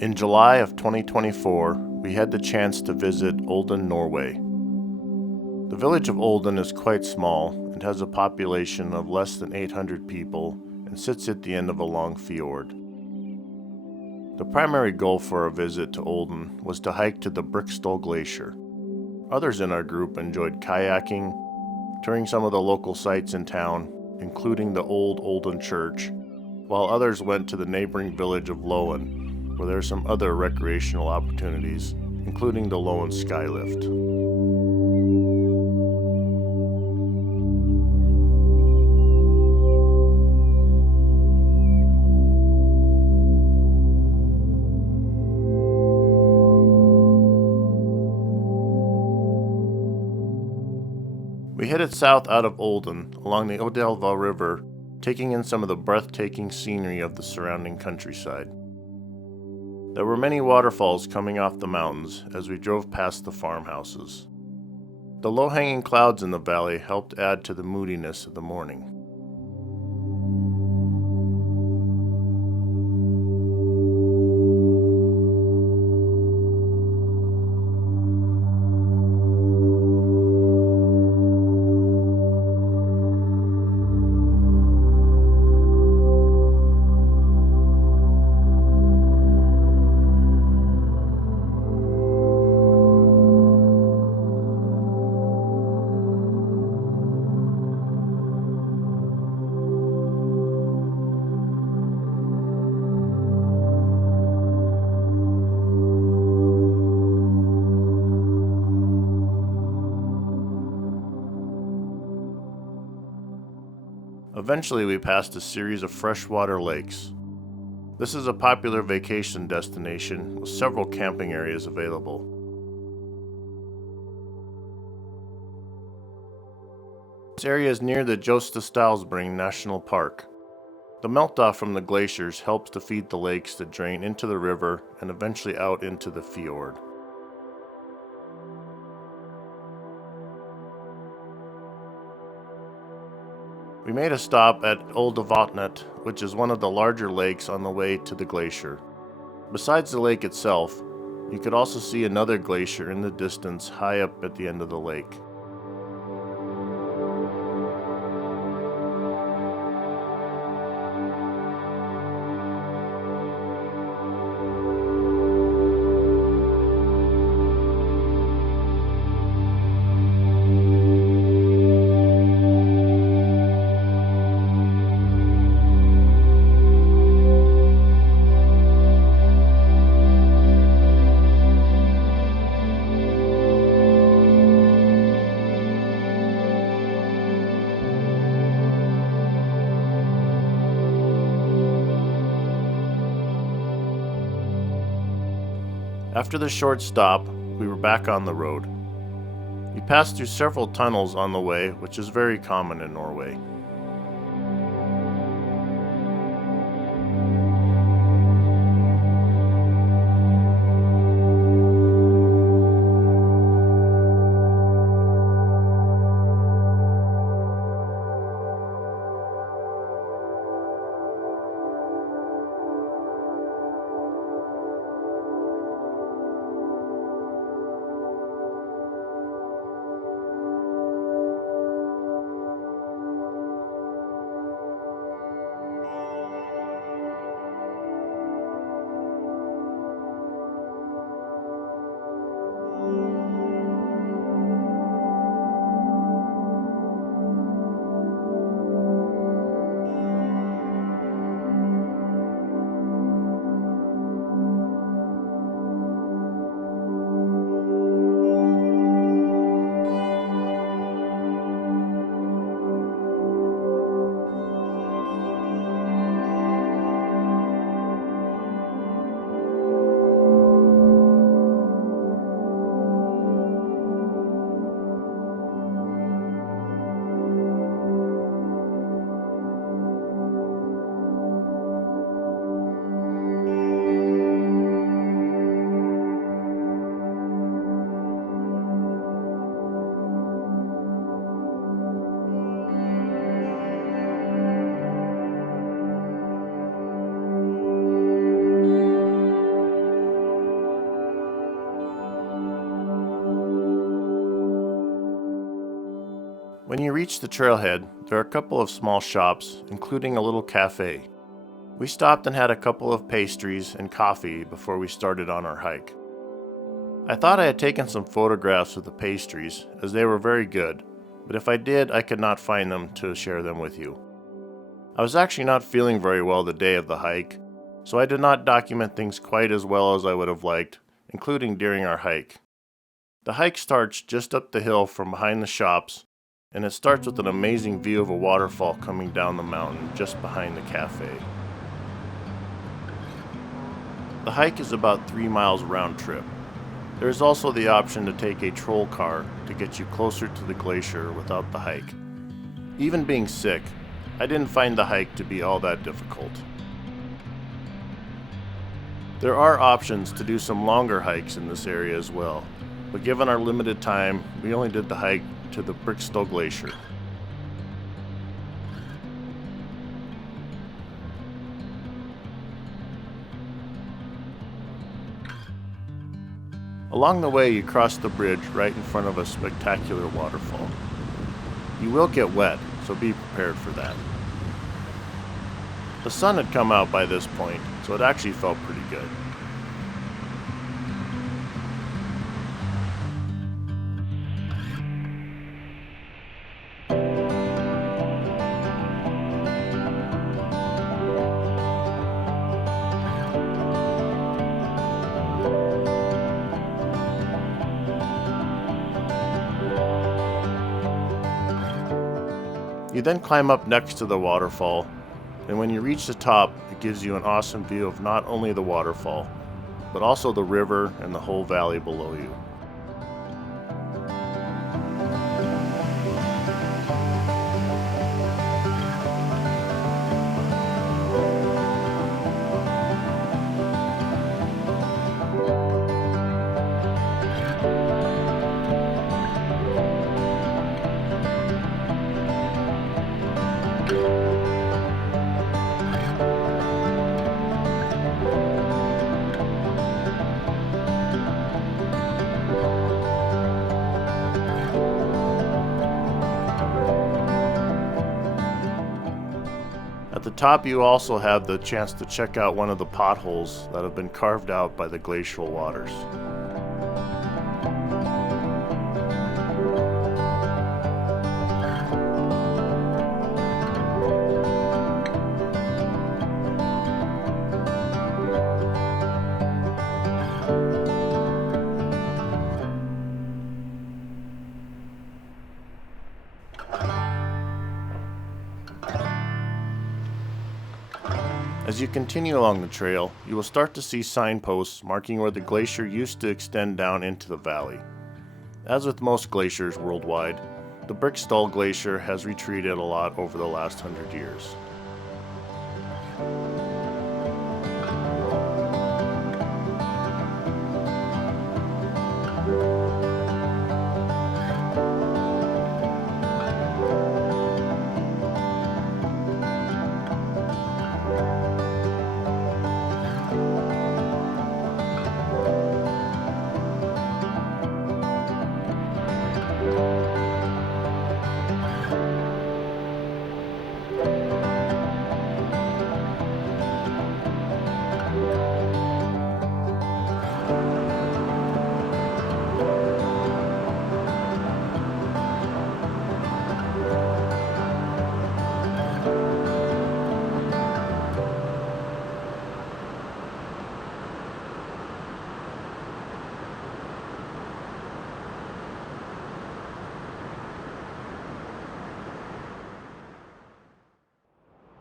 In July of 2024, we had the chance to visit Olden, Norway. The village of Olden is quite small and has a population of less than 800 people and sits at the end of a long fjord. The primary goal for our visit to Olden was to hike to the Briksdal Glacier. Others in our group enjoyed kayaking, touring some of the local sites in town, including the old Olden Church, while others went to the neighboring village of Loen, where there are some other recreational opportunities, including the Loen Skylift. We headed south out of Olden along the Jostedalsbreen River, taking in some of the breathtaking scenery of the surrounding countryside. There were many waterfalls coming off the mountains as we drove past the farmhouses. The low-hanging clouds in the valley helped add to the moodiness of the morning. Eventually, we passed a series of freshwater lakes. This is a popular vacation destination with several camping areas available. This area is near the Jostedalsbreen National Park. The meltoff from the glaciers helps to feed the lakes that drain into the river and eventually out into the fjord. We made a stop at Oldevatnet, which is one of the larger lakes on the way to the glacier. Besides the lake itself, you could also see another glacier in the distance high up at the end of the lake. After the short stop, we were back on the road. We passed through several tunnels on the way, which is very common in Norway. When you reach the trailhead, there are a couple of small shops, including a little cafe. We stopped and had a couple of pastries and coffee before we started on our hike. I thought I had taken some photographs of the pastries, as they were very good, but if I did, I could not find them to share them with you. I was actually not feeling very well the day of the hike, so I did not document things quite as well as I would have liked, including during our hike. The hike starts just up the hill from behind the shops, and it starts with an amazing view of a waterfall coming down the mountain just behind the cafe. The hike is about 3 miles round trip. There is also the option to take a troll car to get you closer to the glacier without the hike. Even being sick, I didn't find the hike to be all that difficult. There are options to do some longer hikes in this area as well, but given our limited time, we only did the hike to the Briksdal Glacier. Along the way, you cross the bridge right in front of a spectacular waterfall. You will get wet, so be prepared for that. The sun had come out by this point, so it actually felt pretty good. You then climb up next to the waterfall, and when you reach the top, it gives you an awesome view of not only the waterfall, but also the river and the whole valley below you. At the top, you also have the chance to check out one of the potholes that have been carved out by the glacial waters. As you continue along the trail, you will start to see signposts marking where the glacier used to extend down into the valley. As with most glaciers worldwide, the Briksdal Glacier has retreated a lot over the last 100 years.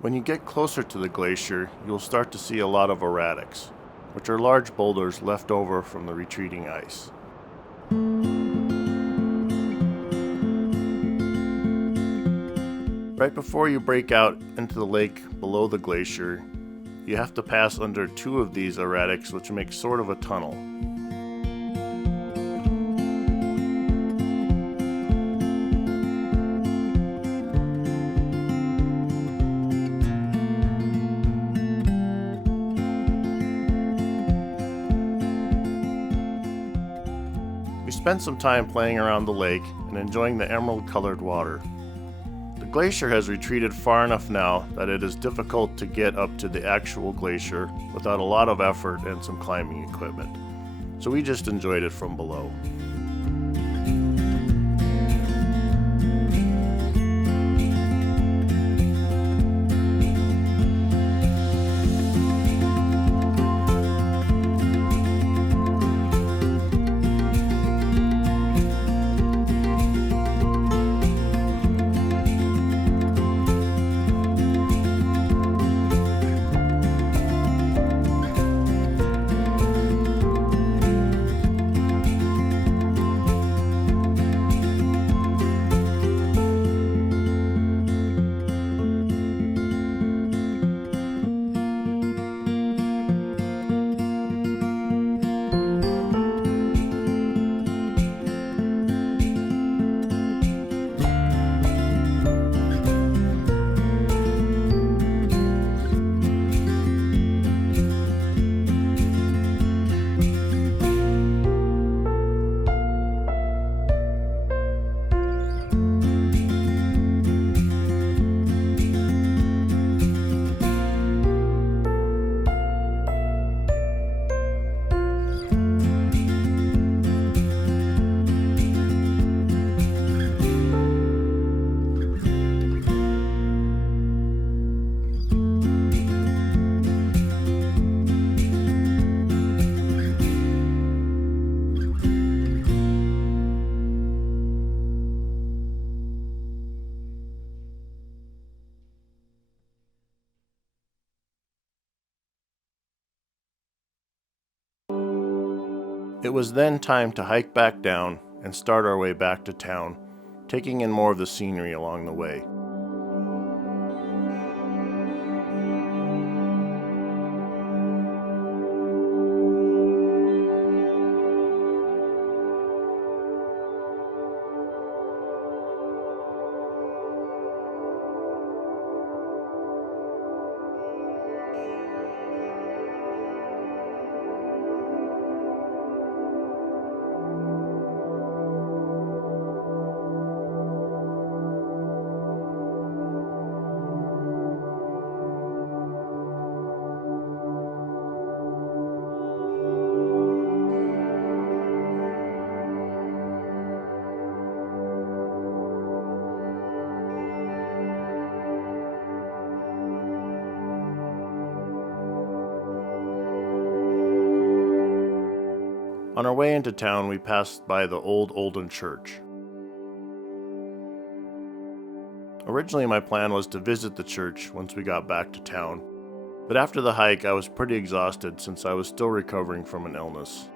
When you get closer to the glacier, you'll start to see a lot of erratics, which are large boulders left over from the retreating ice. Right before you break out into the lake below the glacier, you have to pass under two of these erratics, which make sort of a tunnel. We spent some time playing around the lake and enjoying the emerald-colored water. The glacier has retreated far enough now that it is difficult to get up to the actual glacier without a lot of effort and some climbing equipment, so we just enjoyed it from below. It was then time to hike back down and start our way back to town, taking in more of the scenery along the way. On our way into town, we passed by the old Olden church. Originally, my plan was to visit the church once we got back to town, but after the hike, I was pretty exhausted since I was still recovering from an illness.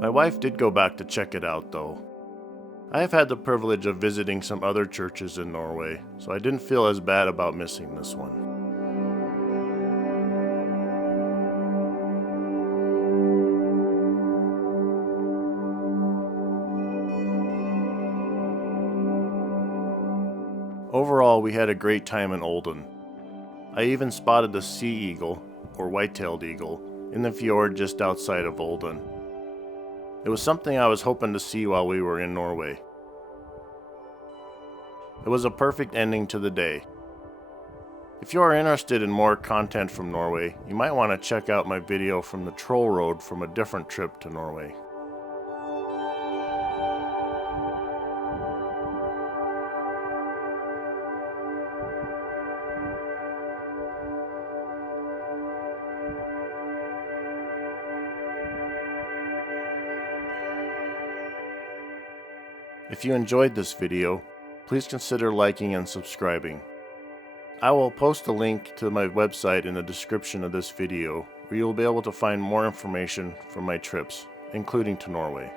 My wife did go back to check it out, though. I have had the privilege of visiting some other churches in Norway, so I didn't feel as bad about missing this one. Overall, we had a great time in Olden. I even spotted the sea eagle, or white-tailed eagle, in the fjord just outside of Olden. It was something I was hoping to see while we were in Norway. It was a perfect ending to the day. If you are interested in more content from Norway, you might want to check out my video from the Troll Road from a different trip to Norway. If you enjoyed this video, please consider liking and subscribing. I will post a link to my website in the description of this video, where you will be able to find more information from my trips, including to Norway.